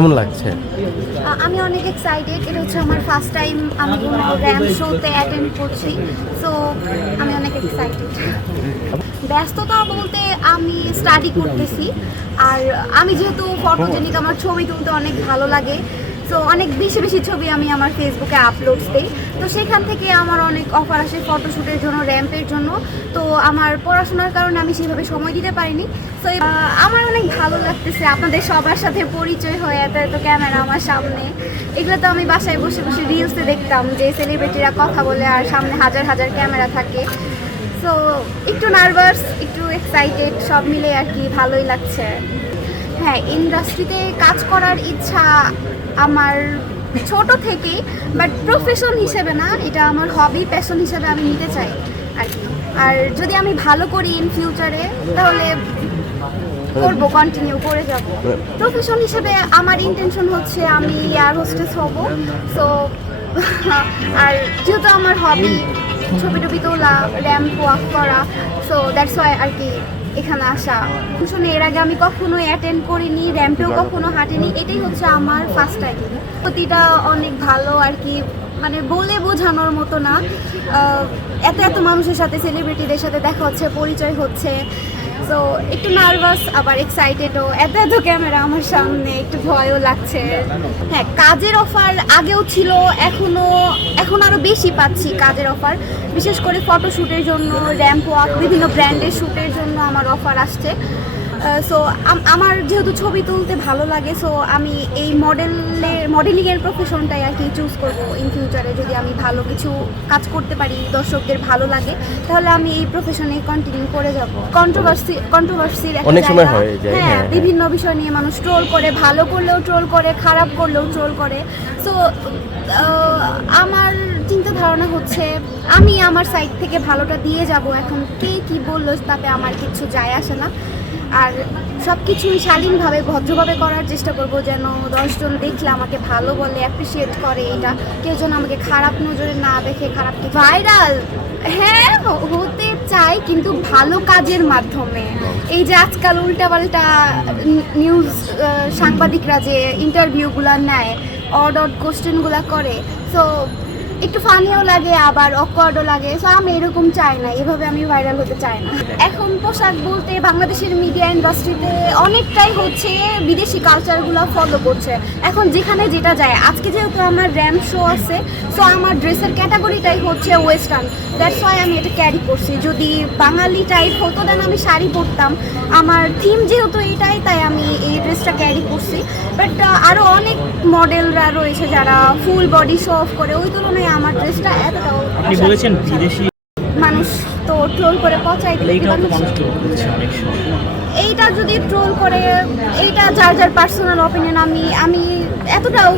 কেমন লাগছে? আমি অনেক এক্সাইটেড। এটা হচ্ছে আমার ফার্স্ট টাইম আমি কোনো র্যাম্প শোতে অ্যাটেন্ড করছি, সো আমি অনেক এক্সাইটেড। ব্যস্ততা বলতে আমি স্টাডি করতেছি, আর আমি যেহেতু ফটোজেনিক, আমার ছবি তুলতে অনেক ভালো লাগে, সো অনেক বেশি বেশি ছবি আমি আমার ফেসবুকে আপলোড দিই। তো সেখান থেকে আমার অনেক অফার আসে ফটোশ্যুটের জন্য, র্যাম্পের জন্য। তো আমার পড়াশোনার কারণে আমি সেভাবে সময় দিতে পারিনি। তো আমার অনেক ভালো লাগতেছে আপনাদের সবার সাথে পরিচয় হয়ে, এত এত ক্যামেরা আমার সামনে। এগুলো তো আমি বাসায় বসে বসে রিলসে দেখতাম যে সেলিব্রিটিরা কথা বলে আর সামনে হাজার হাজার ক্যামেরা থাকে। সো একটু নার্ভাস, একটু এক্সাইটেড, সব মিলে আর কি ভালোই লাগছে। হ্যাঁ, ইন্ডাস্ট্রিতে কাজ করার ইচ্ছা আমার ছোট থেকেই, বাট প্রফেশন হিসেবে না, এটা আমার হবি, প্যাশন হিসেবে আমি নিতে চাই আর কি। আর যদি আমি ভালো করি ইন ফিউচারে তাহলে করব, কন্টিনিউ করে যাব। প্রফেশন হিসেবে আমার ইন্টেনশন হচ্ছে আমি এয়ার হোস্টেস হব। সো আর যেহেতু আমার হবি ছবি টবি তোলা, র্যাম্প ওয়াক করা, সো দ্যাটস ওয়াই আর কি এখানে আসা। শুনে এর আগে আমি কখনো অ্যাটেন্ড করিনি, র্যাম্পেও কখনো হাঁটিনি, এটাই হচ্ছে আমার ফার্স্ট টাইম। প্রতিটা অনেক ভালো আর কি, মানে বলে বোঝানোর মতো না। এত এত মানুষের সাথে, সেলিব্রিটিদের সাথে দেখা হচ্ছে, পরিচয় হচ্ছে। সো একটু নার্ভাস, আবার এক্সাইটেডও। এত এত ক্যামেরা আমার সামনে, একটু ভয়ও লাগছে। হ্যাঁ, কাজের অফার আগেও ছিল, এখন আরও বেশি পাচ্ছি কাজের অফার, বিশেষ করে ফটোশ্যুটের জন্য, র্যাম্প ওয়াক, বিভিন্ন ব্র্যান্ডের শ্যুটের জন্য আমার অফার আসছে। সো আমার যেহেতু ছবি তুলতে ভালো লাগে, সো আমি এই মডেলিংয়ের প্রফেশনটাই আর কি চুজ করবো ইন ফিউচারে। যদি আমি ভালো কিছু কাজ করতে পারি, দর্শকদের ভালো লাগে, তাহলে আমি এই প্রফেশনে কন্টিনিউ করে যাব। কন্ট্রোভার্সির অনেক সময় হয় যে হ্যাঁ, বিভিন্ন বিষয় নিয়ে মানুষ ট্রোল করে, ভালো করলেও ট্রোল করে, খারাপ করলেও ট্রোল করে। সো আমার চিন্তা ধারণা হচ্ছে আমি আমার সাইড থেকে ভালোটা দিয়ে যাব। এখন কে কি বললো তাতে আমার কিছু যায় আসে না। আর সব কিছুই শালীনভাবে, ভদ্রভাবে করার চেষ্টা করবো, যেন 10 জন দেখলে আমাকে ভালো বলে, অ্যাপ্রিসিয়েট করে। এটা কেউ যেন আমাকে খারাপ নজরে না দেখে, খারাপ কিছু। ভাইরাল হ্যাঁ হতে চাই, কিন্তু ভালো কাজের মাধ্যমে। এই যে আজকাল উল্টাপাল্টা নিউজ, সাংবাদিকরা যে ইন্টারভিউগুলো নেয়, অড কোশ্চেনগুলো করে, সো একটু ফানিও লাগে, আবার অকওয়ার্ডও লাগে। সো আমি এরকম চাই না, এভাবে আমি ভাইরাল হতে চাই না। এখন পোশাক বলতে বাংলাদেশের মিডিয়া ইন্ডাস্ট্রিতে অনেকটাই হচ্ছে বিদেশি কালচারগুলো ফলো করছে। এখন যেখানে যেটা যায়, আজকে যেহেতু আমার র্যাম্প শো আছে, সো আমার ড্রেসের ক্যাটাগরিটাই হচ্ছে ওয়েস্টার্ন, দ্যাটস ওয়াই আমি এটা ক্যারি করছি। যদি বাঙালি টাইপ হতো দেন আমি শাড়ি পরতাম। আমার থিম যেহেতু এটাই, তাই আমি এই ড্রেসটা ক্যারি করছি। বাট আরও অনেক মডেলরা রয়েছে যারা ফুল বডি শো অফ করে, ওই তুলনায় আমার ড্রেসটা এতটাও। আপনি বলেছেন বিদেশি মানুষ তো ট্রোল করে পচাই দিলে এইটা যদি ট্রোল করে, এইটা যার যার পার্সোনাল অপিনিয়ন। আমি এতটাও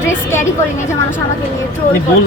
ড্রেস ক্যারি করিনি যে মানুষ আমাকে নিয়ে ট্রোল করে।